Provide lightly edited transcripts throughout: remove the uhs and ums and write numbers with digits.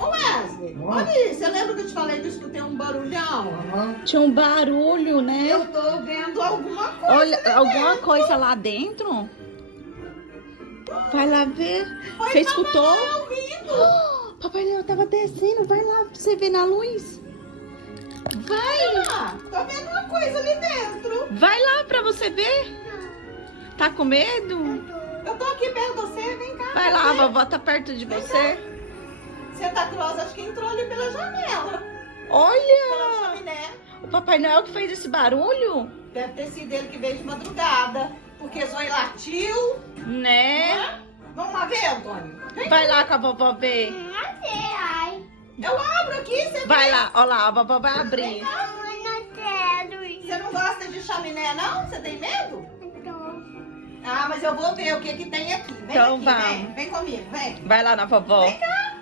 Ô Wesley, olha isso, você lembra que eu te falei que eu escutei um barulhão? Tinha um barulho, né? Eu tô vendo alguma coisa. Olha, alguma coisa lá dentro? Vai lá ver. Foi Você Papai escutou? Noel vindo. Papai Noel tava descendo. Vai lá pra você ver na luz. Vai. Ah, tô vendo uma coisa ali dentro. Vai lá pra você ver. Tá com medo? Eu tô aqui perto de você, vem cá. Vai lá, a vovó tá perto de você. Santa Claus acho que entrou ali pela janela. Pela Olha! chaminé. O Papai Noel que fez esse barulho? Deve ter sido ele que veio de madrugada. Porque Zoe latiu. Né? Né? Vamos lá ver, Antônio? Vem Vai lá com a vovó ver. Eu abro aqui, você Vai vê. lá, ó lá, a vovó vai abrir. Você não gosta de chaminé, não? Você tem medo? Ah, mas eu vou ver o que que tem aqui. Vem Então aqui, vamos. vem comigo, vem. Vai lá na vovó. Vem cá.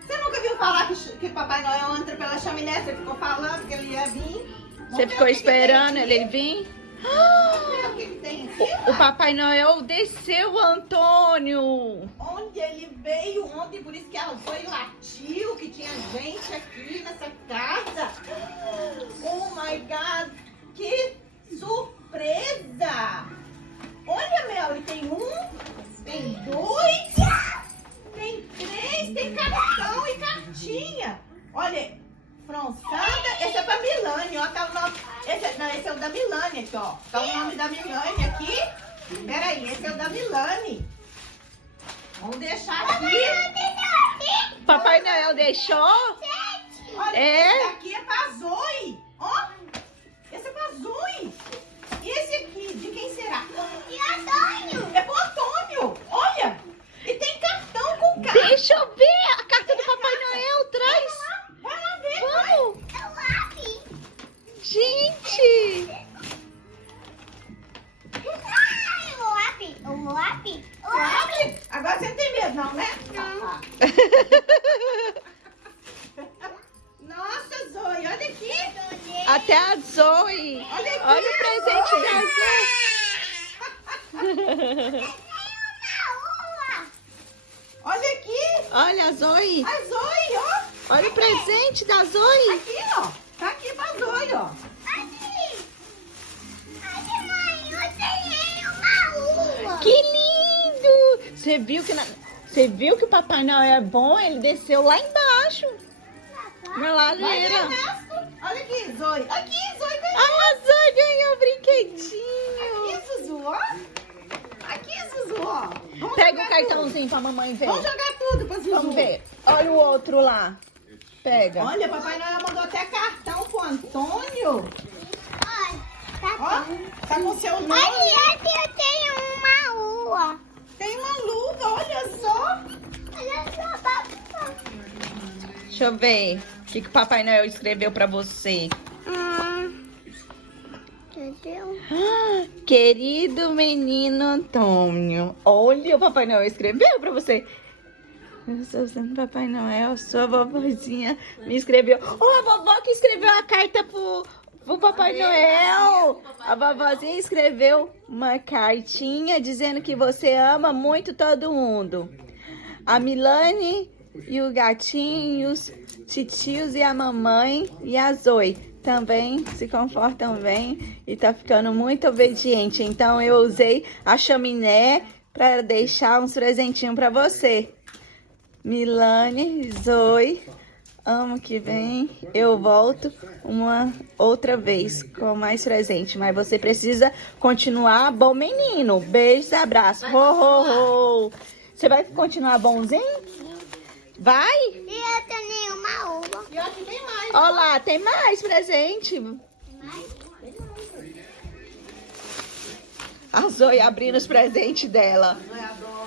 Você nunca viu falar que Papai Noel entra pela chaminé? Você ficou falando que ele ia vir? Vamos Você ver ficou o que que esperando tem ele aqui. vir? Vamos ver o que que tem aqui. O Papai Noel desceu, Antônio. Onde ele veio ontem, por isso que ela foi e latiu, que tinha gente aqui nessa casa. Oh my God, que surpresa! Olha, Mel, e tem um, tem dois, tem três, tem cartão e cartinha. Olha, Fronsanda, esse é pra Milane, ó, tá o nome, esse é o da Milane aqui, ó. Tá o nome da Milane aqui. Peraí, esse é o da Milane. Vamos deixar aqui. Papai Noel deixou? Olha, É? esse aqui é pra Zoe. Ó, esse é pra Zoe. E esse aqui, de quem será? É pro Antônio. Olha, e tem cartão com carta. Deixa eu ver a carta do Papai Noel. Traz. Vai lá ver, vai. Vamos. Gente. Abre. Agora você não tem medo, não, né? Não. Nossa, Zoe, olha aqui. Até a Zoe. Olha aqui. Olha o presente da Zoe. Olha aqui. Olha a Zoe. A Zoe, ó. Olha o presente da Zoe. Aqui, ó. Tá aqui pra Zoe, ó. Que lindo! Você viu que o Papai Noel é bom? Ele desceu lá embaixo. Na Vai ver lareira. o resto. Olha aqui, Zoe. Aqui, Zoe ganhou. Ah, a Zoe ganhou o brinquedinho. Aqui, Zuzu, ó. Aqui, Zuzu, ó. Vamos Pega jogar o cartãozinho pra mamãe ver. Vamos jogar tudo pra Zuzu. Vamos ver. Olha o outro lá. Pega. Olha, Papai Noel mandou até cartão pro Antônio. Ó, tá com seu nome. Eu tenho uma uva. Tem uma luva, olha só. Olha só, papai. Deixa eu ver o que o Papai Noel escreveu pra você. Entendeu? Querido menino Antônio. Olha, o Papai Noel escreveu pra você. Eu sou sendo Papai Noel, sua vovozinha me escreveu. Oh, a vovó que escreveu a carta pro Papai Noel. A vovozinha escreveu uma cartinha dizendo que você ama muito todo mundo. A Milane e o gatinho, e os titios e a mamãe e a Zoe também se comportam bem e tá ficando muito obediente. Então eu usei a chaminé para deixar uns presentinhos para você. Milane, Zoe, ano que vem eu volto uma outra vez com mais presente. Mas você precisa continuar bom menino. Beijos e abraços. Ho, ho, ho. Você vai continuar bonzinho? Vai? E eu tenho uma uva. E aqui tem mais. Olha lá, tem mais presente. A Zoe abrindo os presentes dela. Não é a dona.